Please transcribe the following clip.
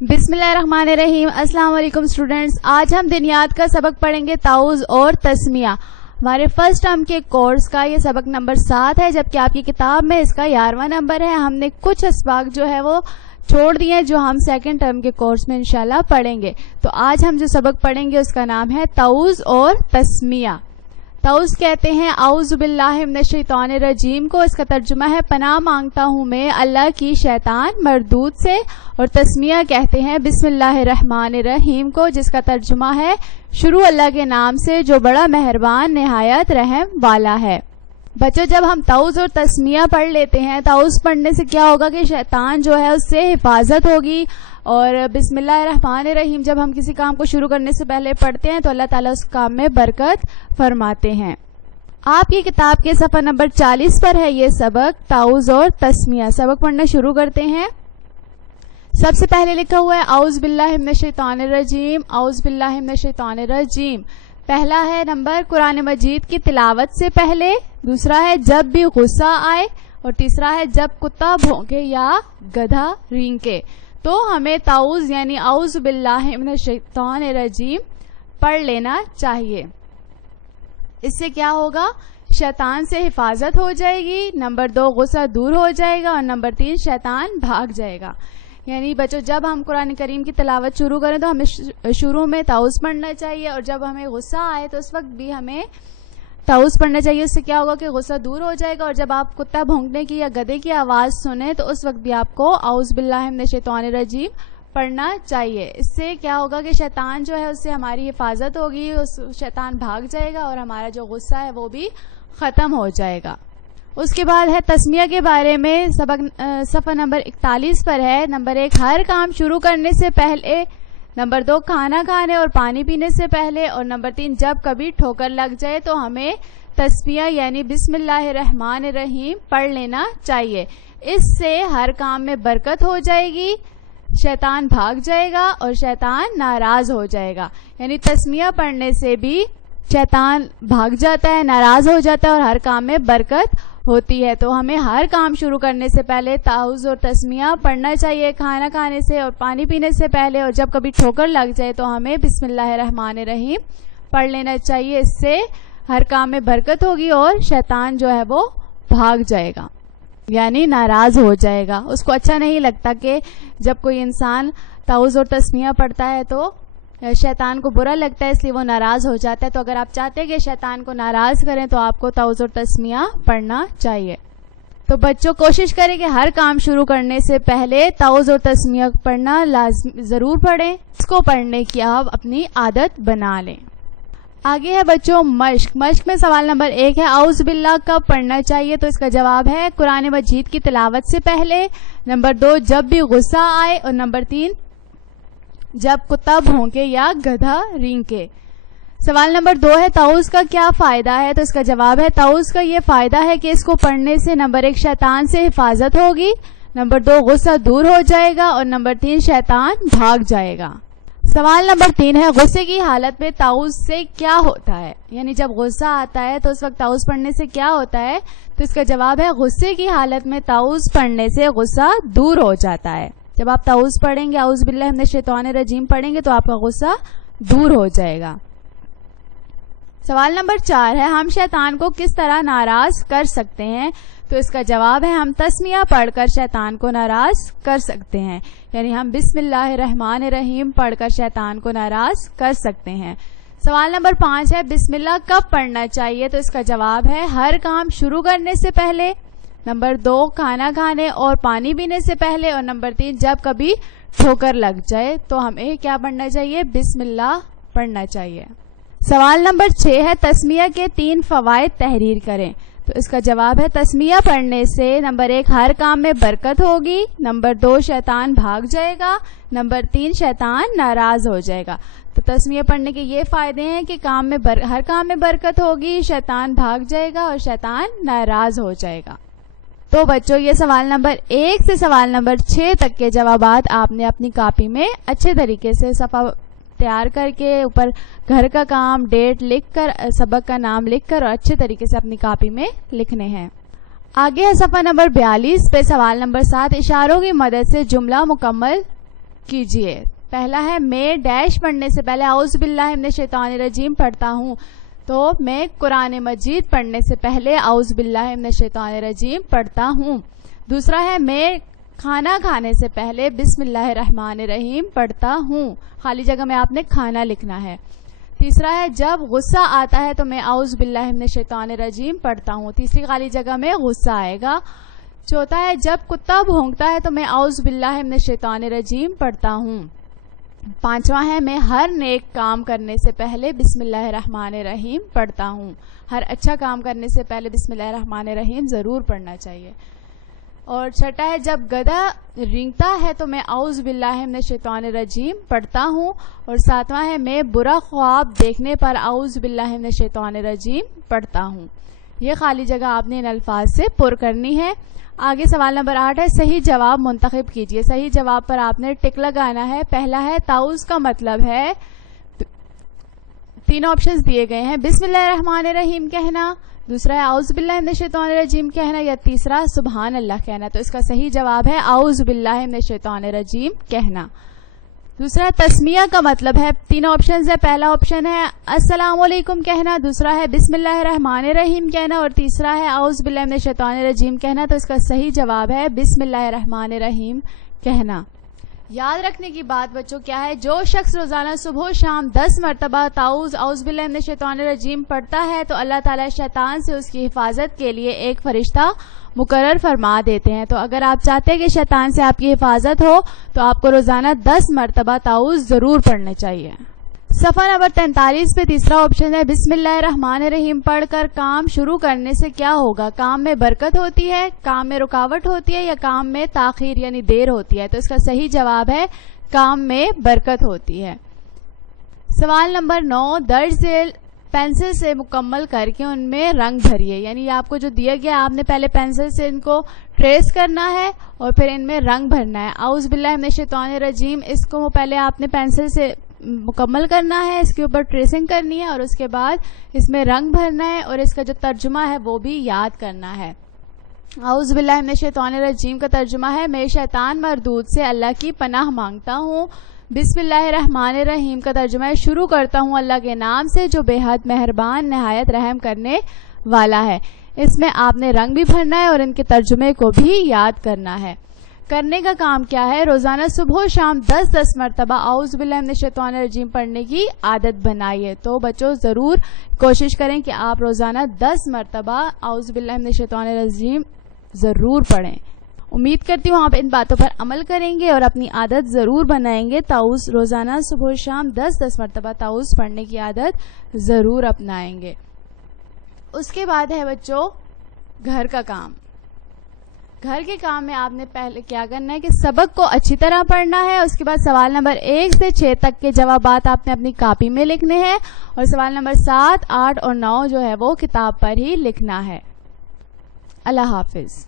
بسم اللہ الرحمن الرحیم. السلام علیکم اسٹوڈینٹس. آج ہم دنیات کا سبق پڑھیں گے تعوذ اور تسمیہ. ہمارے فرسٹ ٹرم کے کورس کا یہ سبق نمبر 7 ہے، جبکہ آپ کی کتاب میں اس کا 11واں نمبر ہے. ہم نے کچھ اسباق جو ہے وہ چھوڑ دیے ہیں جو ہم سیکنڈ ٹرم کے کورس میں انشاءاللہ پڑھیں گے. تو آج ہم جو سبق پڑھیں گے اس کا نام ہے تعوذ اور تسمیہ. تعوذ کہتے ہیں اعوذ باللہ من الشیطان الرجیم کو. اس کا ترجمہ ہے پناہ مانگتا ہوں میں اللہ کی شیطان مردود سے. اور تسمیہ کہتے ہیں بسم اللہ الرحمن الرحیم کو، جس کا ترجمہ ہے شروع اللہ کے نام سے جو بڑا مہربان نہایت رحم والا ہے. بچوں، جب ہم تعوذ اور تسمیہ پڑھ لیتے ہیں، تعوذ پڑھنے سے کیا ہوگا کہ شیطان جو ہے اس سے حفاظت ہوگی. اور بسم اللہ الرحمن الرحیم جب ہم کسی کام کو شروع کرنے سے پہلے پڑھتے ہیں تو اللہ تعالیٰ اس کام میں برکت فرماتے ہیں. آپ کی کتاب کے صفحہ نمبر 40 پر ہے یہ سبق تعوذ اور تسمیہ. سبق پڑھنا شروع کرتے ہیں. سب سے پہلے لکھا ہوا ہے اعوذ باللہ من الشیطان الرجیم. اعوذ باللہ من الشیطان الرجیم. پہلا ہے نمبر قرآن مجید کی تلاوت سے پہلے، دوسرا ہے جب بھی غصہ آئے، اور تیسرا ہے جب کتا بھونکے یا گدھا رینکے. تو ہمیں تعوذ یعنی اعوذ باللہ من الشیطان الرجیم پڑھ لینا چاہیے. اس سے کیا ہوگا؟ شیطان سے حفاظت ہو جائے گی. نمبر 2 غصہ دور ہو جائے گا، اور نمبر 3 شیطان بھاگ جائے گا. یعنی بچوں، جب ہم قرآن کریم کی تلاوت شروع کریں تو ہمیں شروع میں تعوذ پڑھنا چاہیے، اور جب ہمیں غصہ آئے تو اس وقت بھی ہمیں تعوذ پڑھنا چاہیے. اس سے کیا ہوگا کہ غصہ دور ہو جائے گا. اور جب آپ کتا بھونکنے کی یا گدھے کی آواز سنیں تو اس وقت بھی آپ کو اعوذ باللہ من الشیطان الرجیم پڑھنا چاہیے. اس سے کیا ہوگا کہ شیطان جو ہے اس سے ہماری حفاظت ہوگی، شیطان بھاگ جائے گا اور ہمارا جو غصہ ہے وہ بھی ختم ہو جائے گا. اس کے بعد ہے تسمیہ کے بارے میں. سبق صفحہ نمبر 41 پر ہے. نمبر 1 ہر کام شروع کرنے سے پہلے، نمبر 2 کھانا کھانے اور پانی پینے سے پہلے، اور نمبر 3 جب کبھی ٹھوکر لگ جائے تو ہمیں تسمیہ یعنی بسم اللہ الرحمن الرحیم پڑھ لینا چاہیے. اس سے ہر کام میں برکت ہو جائے گی، شیطان بھاگ جائے گا اور شیطان ناراض ہو جائے گا. یعنی تسمیہ پڑھنے سے بھی شیطان بھاگ جاتا ہے، ناراض ہو جاتا ہے اور ہر کام میں برکت ہوتی ہے. تو ہمیں ہر کام شروع کرنے سے پہلے تعوذ اور تسمیہ پڑھنا چاہیے. کھانا کھانے سے اور پانی پینے سے پہلے، اور جب کبھی ٹھوکر لگ جائے تو ہمیں بسم اللہ الرحمن الرحیم پڑھ لینا چاہیے. اس سے ہر کام میں برکت ہوگی اور شیطان جو ہے وہ بھاگ جائے گا، یعنی ناراض ہو جائے گا. اس کو اچھا نہیں لگتا کہ جب کوئی انسان تعوذ اور تسمیہ پڑھتا ہے تو شیطان کو برا لگتا ہے، اس لیے وہ ناراض ہو جاتا ہے. تو اگر آپ چاہتے ہیں کہ شیطان کو ناراض کریں تو آپ کو تعوذ اور تسمیہ پڑھنا چاہیے. تو بچوں کوشش کریں کہ ہر کام شروع کرنے سے پہلے تعوذ اور تسمیہ پڑھنا ضرور پڑھیں. اس کو پڑھنے کی آپ اپنی عادت بنا لیں. آگے ہے بچوں مشق. مشق میں سوال نمبر 1 ہے اعوذ باللہ کب پڑھنا چاہیے؟ تو اس کا جواب ہے قرآن مجید کی تلاوت سے پہلے، نمبر 2 جب بھی غصہ آئے، اور نمبر 3 جب کتا بھونکے یا گدھا رینکے. سوال نمبر 2 ہے تعوذ کا کیا فائدہ ہے؟ تو اس کا جواب ہے تعوذ کا یہ فائدہ ہے کہ اس کو پڑھنے سے نمبر 1 شیطان سے حفاظت ہوگی، نمبر 2 غصہ دور ہو جائے گا، اور نمبر 3 شیطان بھاگ جائے گا. سوال نمبر 3 ہے غصے کی حالت میں تعوذ سے کیا ہوتا ہے؟ یعنی جب غصہ آتا ہے تو اس وقت تعوذ پڑھنے سے کیا ہوتا ہے؟ تو اس کا جواب ہے غصے کی حالت میں تعوذ پڑھنے سے غصہ دور ہو جاتا ہے. جب آپ تعوذ پڑھیں گے، اعوذ باللہ من الشیطان الرجیم پڑھیں گے تو آپ کا غصہ دور ہو جائے گا. سوال نمبر 4 ہے ہم شیطان کو کس طرح ناراض کر سکتے ہیں؟ تو اس کا جواب ہے ہم تسمیہ پڑھ کر شیطان کو ناراض کر سکتے ہیں. یعنی ہم بسم اللہ الرحمن الرحیم پڑھ کر شیطان کو ناراض کر سکتے ہیں. سوال نمبر 5 ہے بسم اللہ کب پڑھنا چاہیے؟ تو اس کا جواب ہے ہر کام شروع کرنے سے پہلے، نمبر 2 کھانا کھانے اور پانی پینے سے پہلے، اور نمبر 3 جب کبھی ٹھوکر لگ جائے تو ہمیں کیا پڑھنا چاہیے؟ بسم اللہ پڑھنا چاہیے. سوال نمبر 6 ہے تسمیہ کے 3 فوائد تحریر کریں. تو اس کا جواب ہے تسمیہ پڑھنے سے نمبر 1 ہر کام میں برکت ہوگی، نمبر 2 شیطان بھاگ جائے گا، نمبر 3 شیطان ناراض ہو جائے گا. تو تسمیہ پڑھنے کے یہ فائدے ہیں کہ ہر کام میں برکت ہوگی، شیطان بھاگ جائے گا اور شیطان ناراض ہو جائے گا. تو بچوں یہ سوال نمبر 1 سے سوال نمبر 6 تک کے جوابات آپ نے اپنی کاپی میں اچھے طریقے سے صفحہ تیار کر کے اوپر گھر کا کام، ڈیٹ لکھ کر، سبق کا نام لکھ کر اور اچھے طریقے سے اپنی کاپی میں لکھنے ہیں. آگے ہے صفحہ نمبر 42 پہ سوال نمبر 7 اشاروں کی مدد سے جملہ مکمل کیجئے. پہلا ہے میں ڈیش پڑھنے سے پہلے اعوذ باللہ من الشیطان الرجیم پڑھتا ہوں. تو میں قرآن مجید پڑھنے سے پہلے اعوذ باللہ من الشیطان الرجیم پڑھتا ہوں. دوسرا ہے میں کھانا کھانے سے پہلے بسم اللہ الرحمن الرحیم پڑھتا ہوں. خالی جگہ میں آپ نے کھانا لکھنا ہے. تیسرا ہے جب غصہ آتا ہے تو میں اعوذ باللہ من الشیطان الرجیم پڑھتا ہوں. تیسری خالی جگہ میں غصہ آئے گا. چوتھا ہے جب کتا بھونکتا ہے تو میں اعوذ باللہ من الشیطان الرجیم پڑھتا ہوں. پانچواں ہے میں ہر نیک کام کرنے سے پہلے بسم اللہ الرحمن الرحیم پڑھتا ہوں. ہر اچھا کام کرنے سے پہلے بسم اللہ الرحمن الرحیم ضرور پڑھنا چاہیے. اور چھٹا ہے جب گدھا رینگتا ہے تو میں اعوذ باللہ من الشیطان الرجیم پڑھتا ہوں. اور ساتواں ہے میں برا خواب دیکھنے پر اعوذ باللہ من الشیطان الرجیم پڑھتا ہوں. یہ خالی جگہ آپ نے ان الفاظ سے پر کرنی ہے. آگے سوال نمبر 8 ہے صحیح جواب منتخب کیجیے. صحیح جواب پر آپ نے ٹک لگانا ہے. پہلا ہے تعوذ کا مطلب ہے, تین آپشنز دیے گئے ہیں, بسم اللہ الرحمن الرحیم کہنا, دوسرا ہے اعوذ باللہ من الشیطان الرجیم کہنا, یا تیسرا سبحان اللہ کہنا. تو اس کا صحیح جواب ہے اعوذ باللہ من الشیطان الرجیم کہنا. دوسرا تسمیہ کا مطلب ہے, تین آپشنز ہے. پہلا آپشن ہے السلام علیکم کہنا, دوسرا ہے بسم اللہ الرحمن الرحیم کہنا, اور تیسرا ہے اعوذ باللہ من الشیطان الرجیم کہنا. تو اس کا صحیح جواب ہے بسم اللہ الرحمن الرحیم کہنا. یاد رکھنے کی بات بچوں کیا ہے, جو شخص روزانہ صبح و شام 10 مرتبہ اعوذ باللہ من الشیطان الرجیم پڑھتا ہے تو اللہ تعالی شیطان سے اس کی حفاظت کے لیے ایک فرشتہ مقرر فرما دیتے ہیں. تو اگر آپ چاہتے ہیں کہ شیطان سے آپ کی حفاظت ہو تو آپ کو روزانہ 10 مرتبہ اعوذ ضرور پڑھنے چاہیے. صفحہ نمبر 43 پہ تیسرا آپشن ہے بسم اللہ الرحمن الرحیم پڑھ کر کام شروع کرنے سے کیا ہوگا. کام میں برکت ہوتی ہے, کام میں رکاوٹ ہوتی ہے, یا کام میں تاخیر یعنی دیر ہوتی ہے. تو اس کا صحیح جواب ہے کام میں برکت ہوتی ہے. سوال نمبر 9 درج ذیل پینسل سے مکمل کر کے ان میں رنگ بھریے. یعنی آپ کو جو دیا گیا آپ نے پہلے پینسل سے ان کو ٹریس کرنا ہے اور پھر ان میں رنگ بھرنا ہے. اعوذ باللہ من الشیطان الرجیم اس کو پہلے آپ نے پینسل سے مکمل کرنا ہے, اس کے اوپر ٹریسنگ کرنی ہے, اور اس کے بعد اس میں رنگ بھرنا ہے, اور اس کا جو ترجمہ ہے وہ بھی یاد کرنا ہے. اعوذ باللہ من الشیطان الرجیم کا ترجمہ ہے میں شیطان مردود سے اللہ کی پناہ مانگتا ہوں. بسم اللہ الرحمن الرحیم کا ترجمہ ہے شروع کرتا ہوں اللہ کے نام سے جو بے حد مہربان نہایت رحم کرنے والا ہے. اس میں آپ نے رنگ بھی بھرنا ہے اور ان کے ترجمے کو بھی یاد کرنا ہے. کرنے کا کام کیا ہے, روزانہ صبح و شام 10 مرتبہ اعوذ باللہ من الشیطان الرجیم پڑھنے کی عادت بنائیے. تو بچوں ضرور کوشش کریں کہ آپ روزانہ 10 مرتبہ اعوذ باللہ من الشیطان الرجیم ضرور پڑھیں. امید کرتی ہوں آپ ان باتوں پر عمل کریں گے اور اپنی عادت ضرور بنائیں گے. تعوذ روزانہ صبح و شام 10 مرتبہ تعوذ پڑھنے کی عادت ضرور اپنائیں گے. اس کے بعد ہے بچوں گھر کا کام. گھر کے کام میں آپ نے پہلے کیا کرنا ہے کہ سبق کو اچھی طرح پڑھنا ہے. اس کے بعد سوال نمبر 1 سے 6 تک کے جوابات آپ نے اپنی کاپی میں لکھنے ہیں, اور سوال نمبر 7, 8 اور 9 جو ہے وہ کتاب پر ہی لکھنا ہے. اللہ حافظ.